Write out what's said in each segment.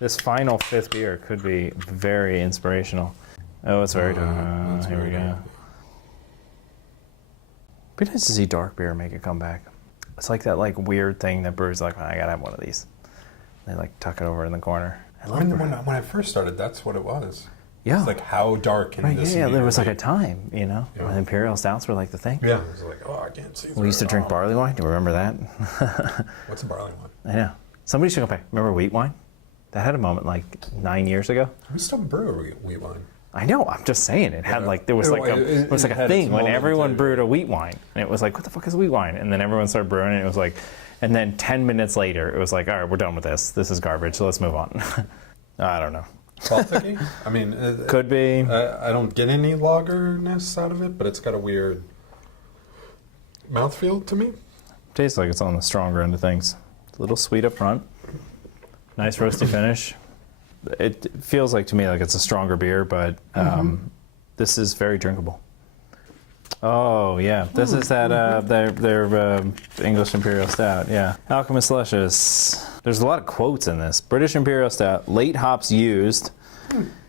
This final 5th beer could be very inspirational. Oh, it's very dark. Here we go. It'd be nice to see dark beer make a comeback. It's like that weird thing that brewers like, I gotta have one of these. They tuck it over in the corner. When I first started, that's what it was. Yeah. It's like how dark can this Yeah, beer there was be? a time, when Imperial Stouts were the thing. Yeah, it was I can't see. We used to drink barley wine. Do you remember that? What's a barley wine? I know. Somebody should go back. Remember wheat wine? That had a moment 9 years ago. We still brew wheat wine. I know. I'm just saying it had there was a thing when everyone brewed a wheat wine, and it was what the fuck is wheat wine? And then everyone started brewing it. It was and then 10 minutes later, it was all right, we're done with this. This is garbage. So let's move on. I don't know. Baltic-y? I mean, could be. I don't get any lagerness out of it, but it's got a weird mouthfeel to me. Tastes like it's on the stronger end of things. It's a little sweet up front. Nice roasty finish. It feels to me like it's a stronger beer, but this is very drinkable. Oh yeah, this is that their English Imperial Stout. Yeah, Alchemist Luscious. There's a lot of quotes in this. British Imperial Stout, late hops used,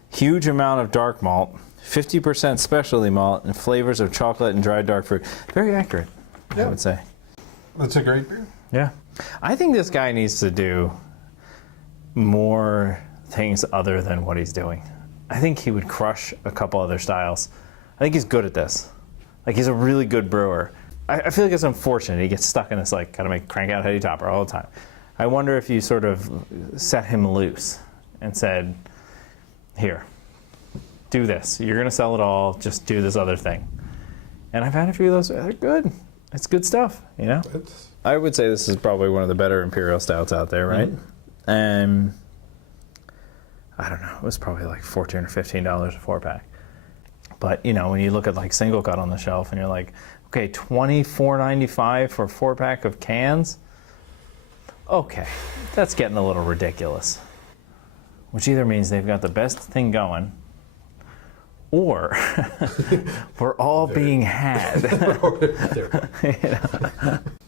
huge amount of dark malt, 50% specialty malt, and flavors of chocolate and dried dark fruit. Very accurate, I would say. That's a great beer. Yeah, I think this guy needs to do more things other than what he's doing. I think he would crush a couple other styles. I think he's good at this. He's a really good brewer. I feel it's unfortunate he gets stuck in this gotta crank out heady topper all the time. I wonder if you sort of set him loose and said, here, do this. You're gonna sell it all, just do this other thing. And I've had a few of those, they're good. It's good stuff, I would say this is probably one of the better Imperial Stouts out there, right? Mm-hmm. And I don't know, it was probably $14 or $15 a 4-pack. But, when you look at single cut on the shelf and you're okay, $24.95 for a 4-pack of cans? Okay, that's getting a little ridiculous. Which either means they've got the best thing going, or we're all being had.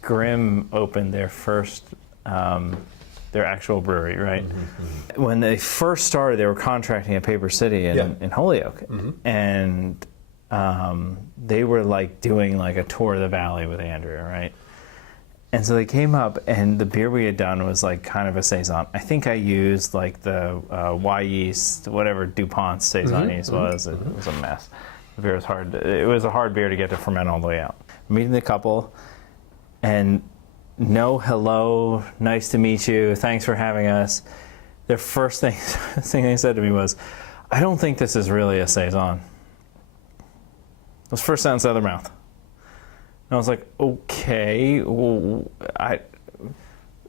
Grimm opened their first, their actual brewery, right? Mm-hmm. When they first started, they were contracting at Paper City in Holyoke, and they were doing a tour of the valley with Andrea, right? And so they came up, and the beer we had done was kind of a saison. I think I used the Y yeast, whatever DuPont saison yeast was. It was a mess. The beer was hard. It was a hard beer to get to ferment all the way out. Meeting the couple, and no hello, nice to meet you, thanks for having us. Their first thing they said to me was, I don't think this is really a saison. It was first sentence out of their mouth. And I was okay, well, I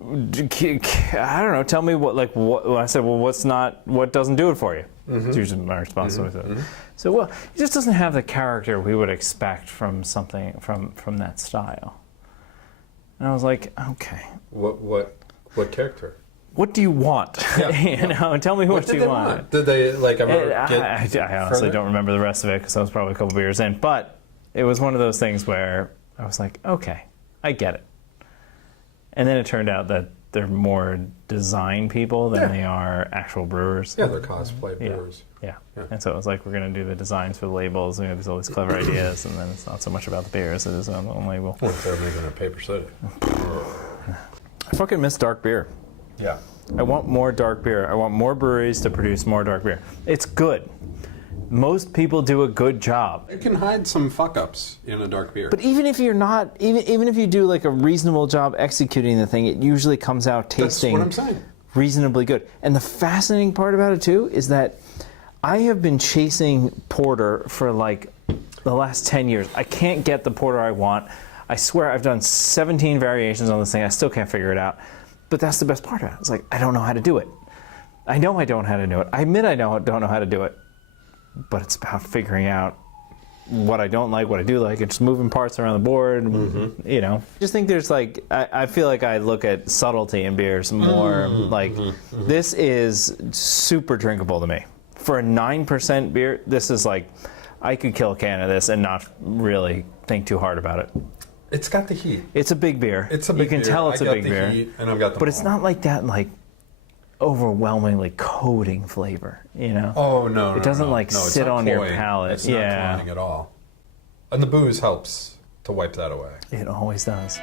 don't know, tell me what I said, well, what doesn't do it for you? It's usually my response. So, well, it just doesn't have the character we would expect from something, from that style. And I was okay. What character? What do you want? Tell me what you want. Did they I honestly don't remember the rest of it because I was probably a couple beers in. But it was one of those things where I was okay, I get it. And then it turned out that they're more design people than they are actual brewers. Yeah, they're cosplay brewers. Yeah. And so it was we're going to do the designs for the labels. We have all these clever ideas, and then it's not so much about the beer as it is on the label. Well, they're making a Paper City. I fucking miss dark beer. Yeah. I want more dark beer. I want more breweries to produce more dark beer. It's good. Most people do a good job. You can hide some fuck-ups in a dark beer. But even if you're not, even if you do a reasonable job executing the thing, it usually comes out tasting That's what I'm saying. Reasonably good. And the fascinating part about it too is that I have been chasing porter for the last 10 years. I can't get the porter I want. I swear I've done 17 variations on this thing. I still can't figure it out. But that's the best part of it. It's I don't know how to do it. I know I don't know how to do it. I admit I don't know how to do it. But it's about figuring out what I don't like, what I do like, and just moving parts around the board, I just think there's I feel I look at subtlety in beers more, this is super drinkable to me. For a 9% beer, this is I could kill a can of this and not really think too hard about it. It's got the heat. It's a big beer. It's a big beer. You can tell it's a big beer. Heat, and I've got the But it's not like that, overwhelmingly coating flavor, you know? Oh, no, It doesn't like no, it's sit not on your cloying. palate. It's not cloying at all. And the booze helps to wipe that away. It always does.